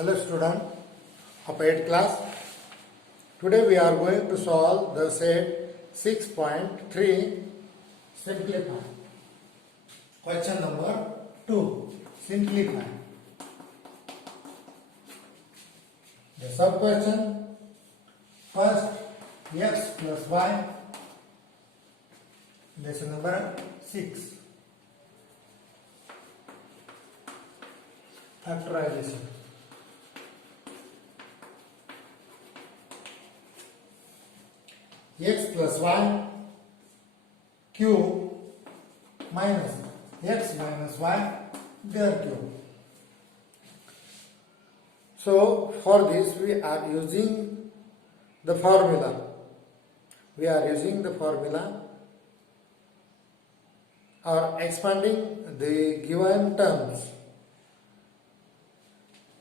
Hello student of 8th class. Today we are going to solve the set 6.3 simplify. Question number 2 simplify. The sub question first x plus y lesson number 6 factorization. X plus y cube minus x minus y their cube. So for this we are using the formula. Or expanding the given terms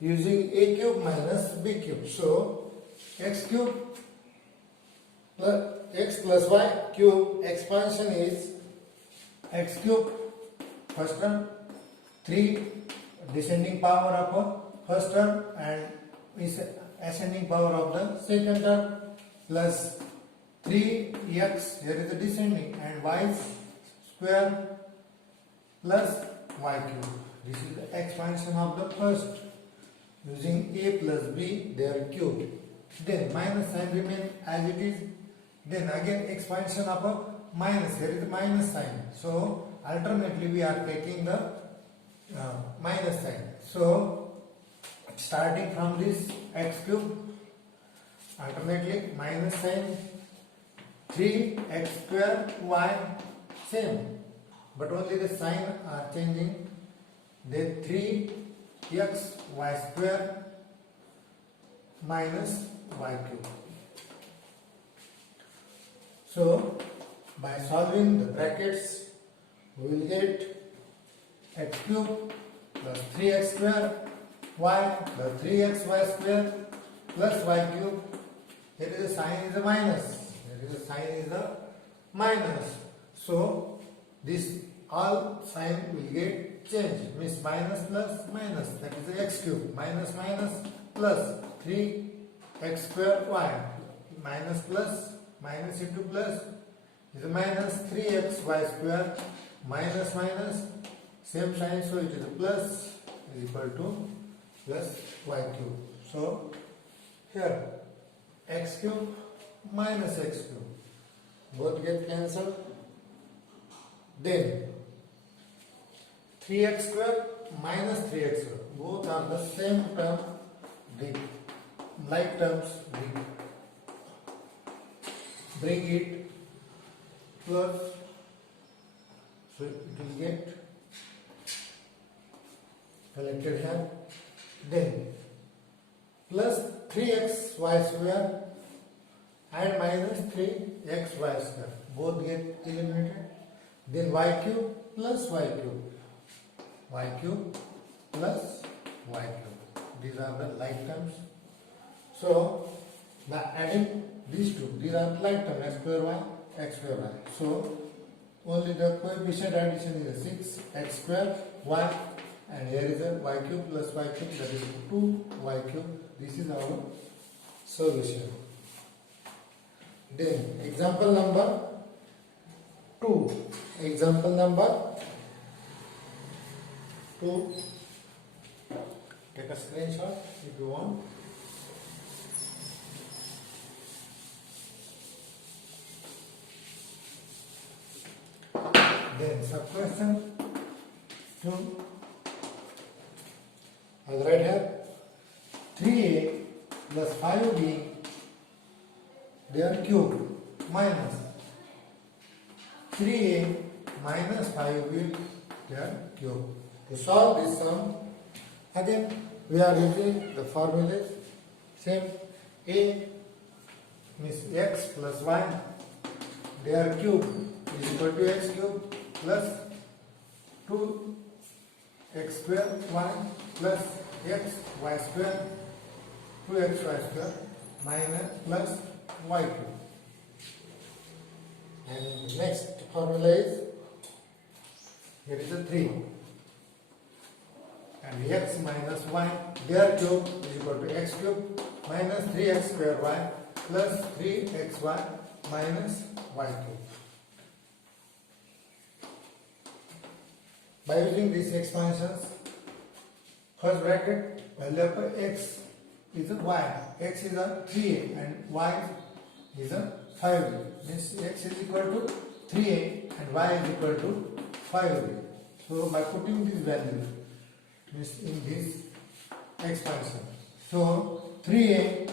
using a cube minus b cube. So x cube plus x plus y cube expansion is x cube first term, 3 descending power of first term and is ascending power of the second term plus 3x, here is the descending, and y square plus y cube. This is the expansion of the first using a plus b their cube. Then minus sign remain as it is. Then again expansion of a minus, here is the minus sign. So alternately we are taking the minus sign. So starting from this x cube, alternately minus sign, 3x square y same, but only the sign are changing. Then 3x y square minus y cube. So by solving the brackets we will get x cube plus 3x square y plus 3xy square plus y cube. Here is the sign is a minus. So this all sign will get changed, means minus plus minus, that is the x cube, minus minus plus 3x square y minus plus minus into plus is a minus 3xy square minus minus same sign, so it is a plus is equal to plus y cube. So here x cube minus x cube both get cancelled. Then 3x square minus 3x square both are the same term, the like terms, bring it plus, so it will get collected here. Then plus 3xy square and minus 3xy square both get eliminated. Then y cube plus y cube, y cube plus y cube, these are the like terms. So by adding these two, these are like terms, x square y, x square y. So only the coefficient addition is 6 x square y, and here is a y cube plus y cube, that is 2 y cube. This is our solution. Then example number 2. Example number 2. Take a screenshot if you want. Then sub question 2. I will write here 3a plus 5b their cube minus 3a minus 5b their cube. To solve this sum, again we are using the formulas same. A means x plus y their cube is equal to x cube plus 2x square y plus x y square 2xy square minus plus y cube. And next formula is, here is a 3 and x minus y, their cube is equal to x cube minus 3x square y plus 3xy minus y cube. By using these expansions, first bracket value of x is a y, x is a 3a and y is a 5a. Means x is equal to 3a and y is equal to 5a. So by putting these values means in this expansion, so 3a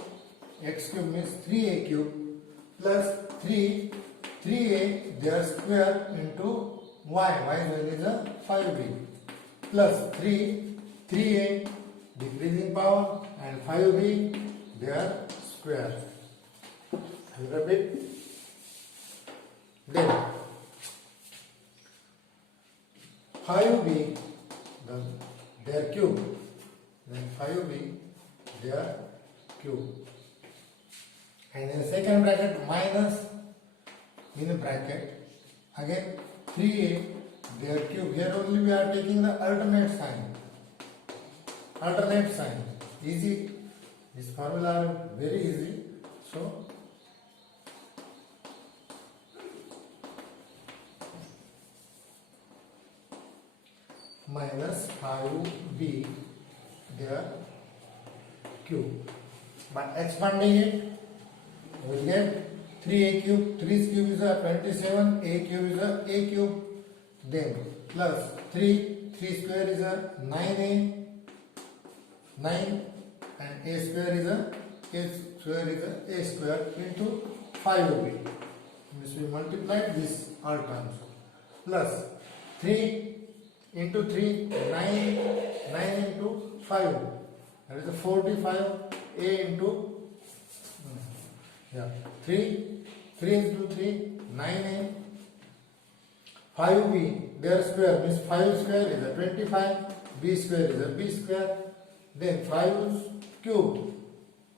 x cube means 3a cube plus 3a their square into y value is a 5b plus 3a decreasing power and 5b their square. I will repeat. Then 5b their cube, then 5b their cube, and in the second bracket minus in the bracket again 3a their cube. Here only we are taking the alternate sign. Easy. This formula are very easy. So minus 5b their cube. By expanding it, we will get 3a cube. 3's cube is a 27. A cube is a cube. Then plus 3 square is a 9a, 9, and a square is a square into 5ab. Means we multiply this all terms. Plus 3 into 3, 9 into 5. That is a 45. A into 3 into 3, 9a. 5b, their square means 5 square is a 25, b square is a b square. Then 5 cube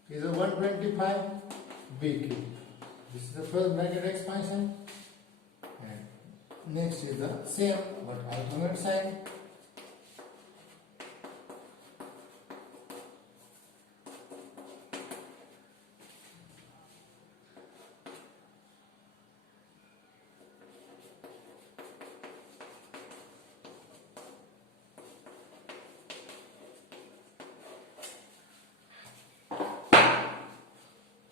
is a 125, b cube. This is the first bracket expansion. And next is the same but alternate sign.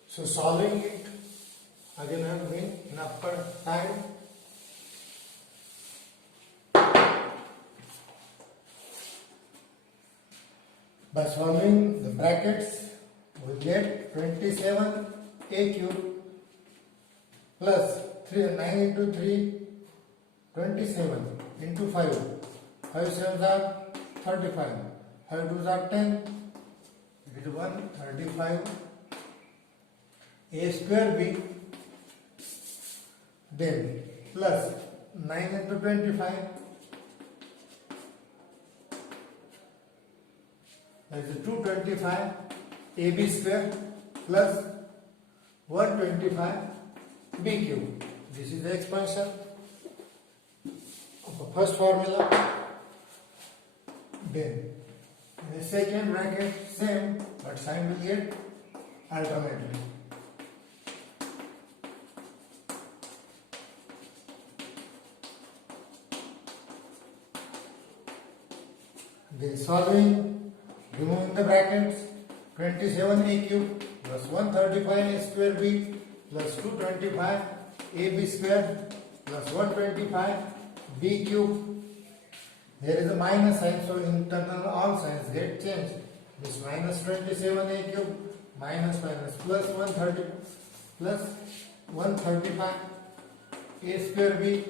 So solving it again and again in upper time. By solving the brackets, we get 27a cube plus 9 into 3, 27 into 5. 5 sevens are 35. 5 twos are 10. It is 135. A square b, then plus 9 into 25, that is 225 ab square plus 125 b cube. This is the expansion of the first formula. Then in the second bracket same but sign will get alternately. Then solving, removing the brackets, 27a cube plus 135a square b plus 225 ab square plus 125 b cube. There is a minus sign, so internal all signs get changed. This minus 27a cube minus plus 135 a square b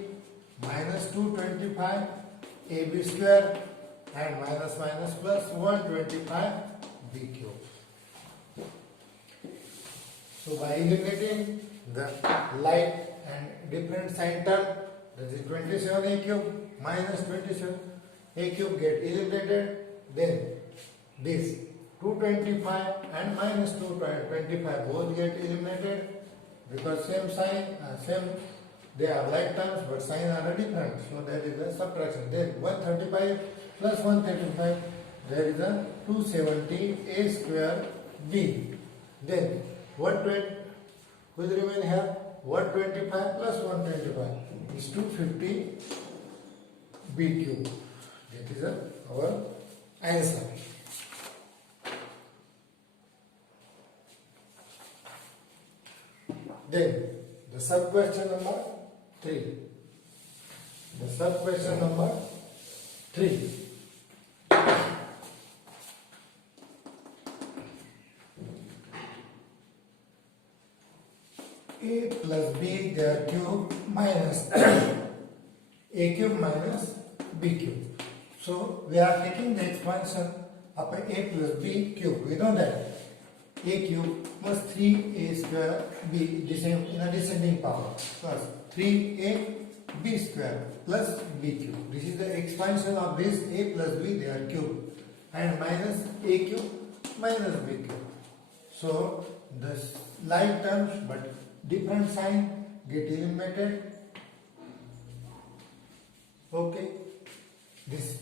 minus 225 ab square and minus plus 125 b cube. So by eliminating the like and different sign term, that is 27a cube minus 27a cube get eliminated. Then this 225 and minus 225 both get eliminated because same sign, they are like terms but signs are different. So that is a subtraction. Then 135 plus 135 there is a 270 a square b. Then 120 will remain here. 125 plus 125 is 250 b cube. That is our answer. Then the sub question number 3. The sub question number 3. A plus b their cube minus a cube minus b cube. So we are taking the expansion of a plus b cube. We know that a cube plus 3a square b in a descending power plus 3a b square plus b cube. This is the expansion of this a plus b their cube and minus a cube minus b cube. So the like terms but different sign get eliminated. Okay, this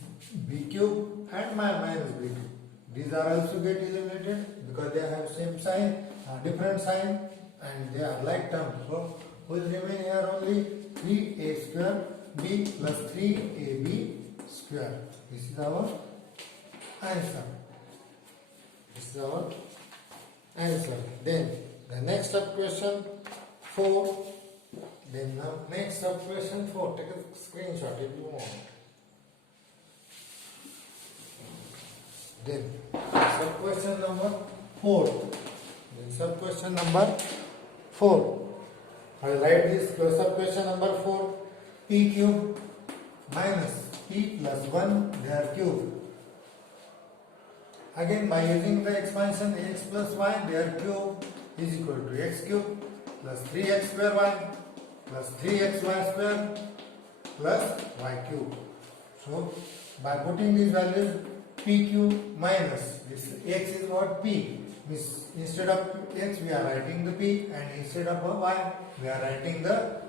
b cube and minus b cube, these are also get eliminated because they have same sign, different sign, and they are like terms. So will remain here only 3a square b plus 3ab square. This is our answer. This is our answer. Then the next sub question 4. Then the next sub question 4. Take a screenshot if you want. Then sub question number 4. Then sub question number 4. I will write this sub question number 4. P cube minus p plus 1 their cube. Again by using the expansion x plus y their cube is equal to x cube plus 3x square y plus 3xy square plus y cube. So by putting these values p cube minus this x is what p, means instead of x we are writing the p and instead of y we are writing the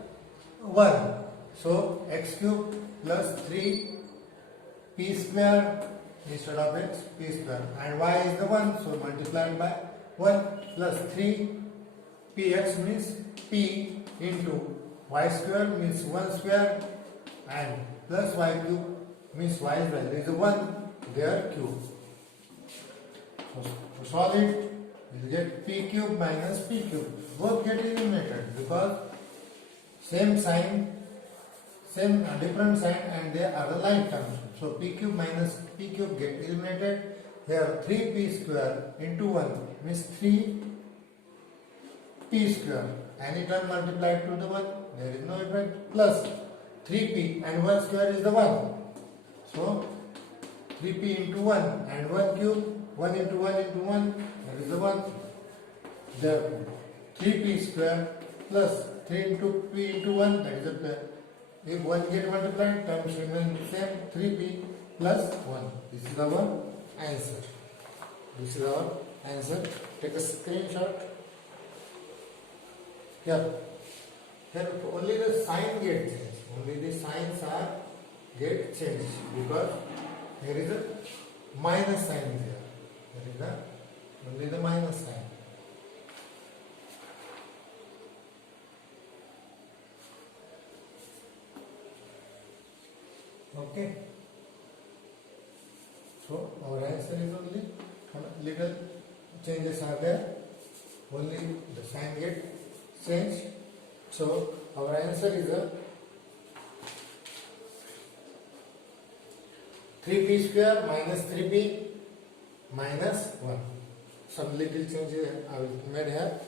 1. So x cube plus 3 p square instead of x p square and y is the 1, so multiplied by 1 plus 3 px means p into y square means 1 square and plus y cube means y's value is 1 their cube. So to solve it we will get p cube minus p cube, both get eliminated because same sign, same different sign and they are the like terms. So p cube minus p cube get eliminated. Here 3p square into 1 means 3p square. Any term multiplied to the 1, there is no effect, plus 3p and 1 square is the 1. So 3p into 1 and 1 cube, 1 into 1 into 1, that is the 1. Therefore 3p square plus 3 into p into 1, that is the pair. If 1 get multiplied, terms remain the same, 3p plus 1. This is our answer. This is our answer. Take a screenshot. Here only the sign get changed. Only the signs are get changed because here is a minus sign is here. There is only the minus sign. Okay. So our answer is only little changes are there. Only the sign get changed. So our answer is a 3p square minus 3p minus 1. Some little changes I will made here.